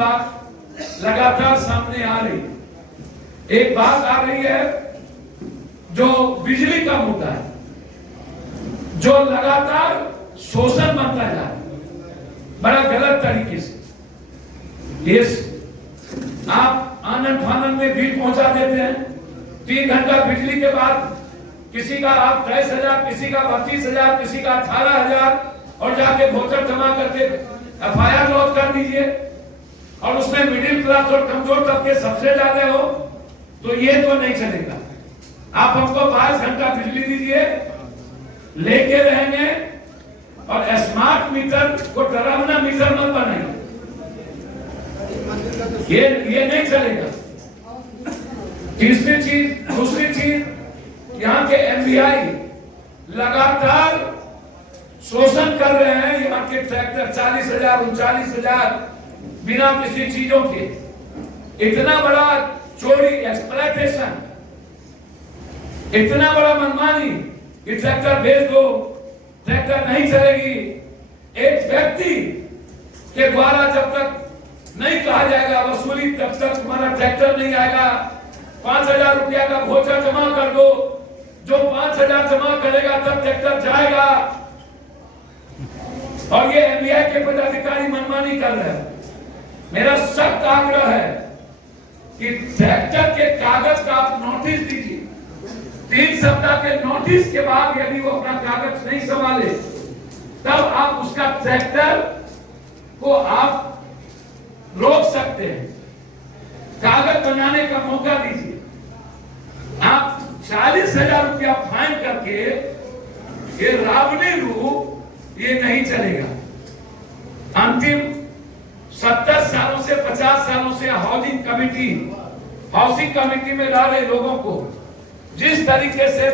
बात लगातार सामने आ रही है। एक बात आ रही है जो बिजली का मुद्दा है, जो लगातार शोषण बनता जा रहा है बड़ा गलत तरीके से। आप आनंद फानंद में बिल पहुंचा देते हैं, 3 घंटा बिजली के बाद किसी का आप 23,000, किसी का 32,000, किसी का 18,000 और जाके वोटर जमा करके FIR लॉन्च कर दीजिए और उसमें मिडिल क्लास और कमजोर तबके सबसे ज्यादा हो, तो ये तो नहीं चलेगा। आप हमको 22 घंटा बिजली दीजिए, लेके रहेंगे और स्मार्ट मीटर को डरावना मीटर मत बनाइए, ये नहीं चलेगा। दूसरी चीज यहाँ के MVI लगातार शोषण कर रहे हैं। यहाँ के ट्रैक्टर 40,000, 39,000 बिना किसी चीजों के, इतना बड़ा चोरी, एक्सप्लॉयटेशन, इतना बड़ा मनमानी कि ट्रैक्टर भेज दो, ट्रैक्टर नहीं चलेगी। एक व्यक्ति के द्वारा जब तक नहीं कहा जाएगा वसूली, तब तक तुम्हारा ट्रैक्टर नहीं आएगा। 5,000 रुपया का वोचर जमा कर दो, जो 5,000 जमा करेगा तब ट्रैक्टर जाएगा। और ये MVI के पदाधिकारी मनमानी कर रहे हैं। मेरा सख्त आग्रह है कि ट्रैक्टर के कागज का आप नोटिस दीजिए। 3 सप्ताह के नोटिस के बाद यदि वो अपना कागज नहीं संभाले, तब आप उसका ट्रैक्टर को आप रोक सकते हैं, कागज बनाने का मौका दीजिए। आप 40,000 रुपया फाइन करके ये रावणी रूप ये नहीं चलेगा। अंतिम 70 सालों से 50 सालों से हाउसिंग कमेटी में रह रहे लोगों को जिस तरीके से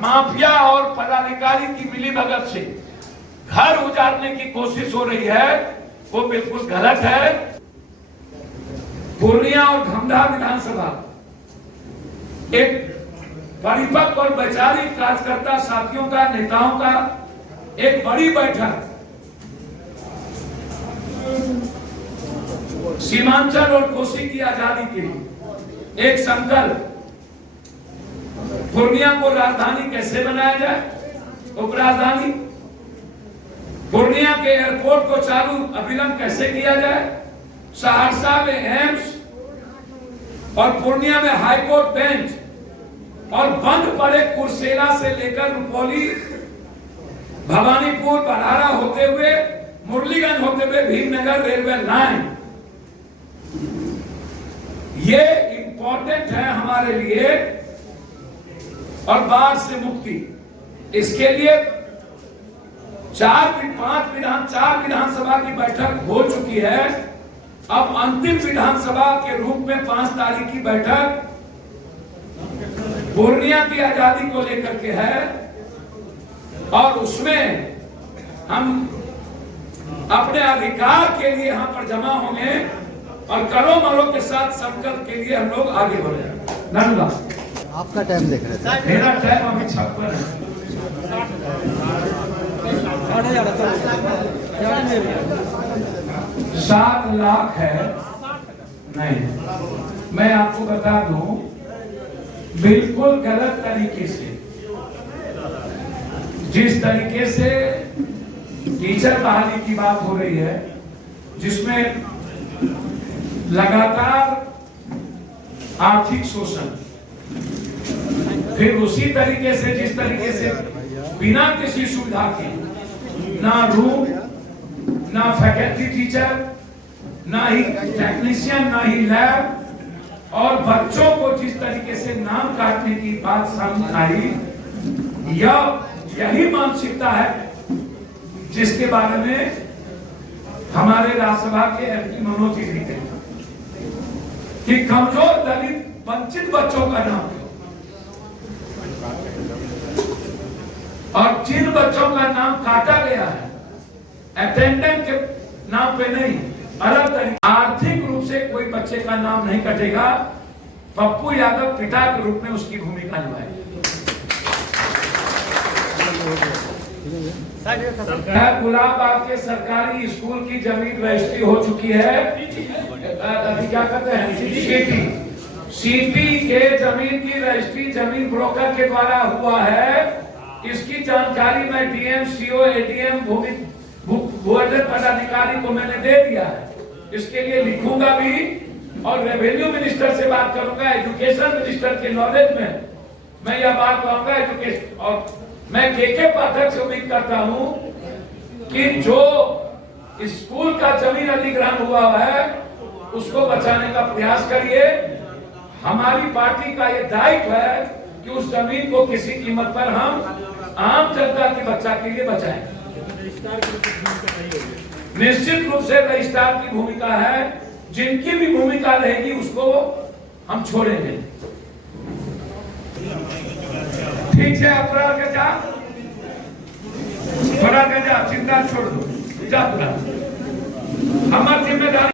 माफिया और पदाधिकारी की मिलीभगत से घर उजाड़ने की कोशिश हो रही है, वो बिल्कुल गलत है। पूर्णिया और धमधा विधानसभा एक परिपक्व और वैचारिक कार्यकर्ता साथियों का, नेताओं का एक बड़ी बैठक सीमांचल और कोसी की आजादी के लिए एक संकल्प, पूर्णिया को राजधानी कैसे बनाया जाए, उपराजधानी, पूर्णिया के एयरपोर्ट को चालू अविलंब कैसे किया जाए, सहरसा में एम्स और पूर्णिया में हाईकोर्ट बेंच और बंद पड़े कुर्सेला से लेकर रुपौली, भवानीपुर, बरहारा होते हुए मुरलीगंज होते हुए भीमनगर रेलवे लाइन, ये इंपॉर्टेंट है हमारे लिए। और बाढ़ से मुक्ति, इसके लिए 4 विधानसभा की बैठक हो चुकी है। अब अंतिम विधानसभा के रूप में 5 तारीख की बैठक पूर्णिया की आजादी को लेकर के है और उसमें हम अपने अधिकार के लिए यहाँ पर जमा होंगे और करो मरो के साथ संकल्प के लिए हम लोग आगे बढ़े। धन्यवाद। आपका टाइम देख रहे थे? मेरा टाइम अभी 56 है। 7 लाख है नहीं। मैं आपको बता दूं, बिल्कुल गलत तरीके से, जिस तरीके से टीचर बहाली की बात हो रही है, जिसमें लगातार आर्थिक शोषण, फिर उसी तरीके से जिस तरीके से बिना किसी सुविधा के, ना रूम, ना फैकल्टी टीचर, ना ही टेक्नीशियन, ना ही लैब, और बच्चों को जिस तरीके से नाम काटने की बात सामने आई, यही मानसिकता है जिसके बारे में हमारे राज्यसभा के MP मनोज जी लिखते हैं कि कमजोर, दलित, वंचित बच्चों का नाम, और जिन बच्चों का नाम काटा गया है अटेंडेंट के नाम पे नहीं, अलग तरीके, आर्थिक रूप से कोई बच्चे का नाम नहीं कटेगा। पप्पू यादव पिता के रूप में उसकी भूमिका निभाएगी। गुलाब बाग के सरकारी स्कूल की जमीन रजिस्ट्री हो चुकी है। अभी क्या कहते हैं, सीटी के जमीन की रजिस्ट्री जमीन ब्रोकर के द्वारा हुआ है। इसकी जानकारी मैं डीएम, सीओ, एडीएम, भूअर्जन पदाधिकारी को मैंने दे दिया है। इसके लिए लिखूंगा भी और रेवेन्यू मिनिस्टर से बात करूंगा। एजुकेशन मिनिस्टर के नॉलेज में मैं यह बात कहूंगा एजुकेशन। और मैं के पाठक से उम्मीद करता हूं कि जो स्कूल का जमीन अधिग्रहण हुआ है उसको बचाने का प्रयास करिए। हमारी पार्टी का यह दायित्व है कि उस जमीन को किसी कीमत पर हम आम जनता की बच्चा के लिए बचाएं। निश्चित रूप से रजिस्ट्रार की भूमिका है, जिनकी भी भूमिका रहेगी उसको हम छोड़ेंगे। ठीक है, अपना जा चिंता छोड़ दो, जा हमारी जिम्मेदारी।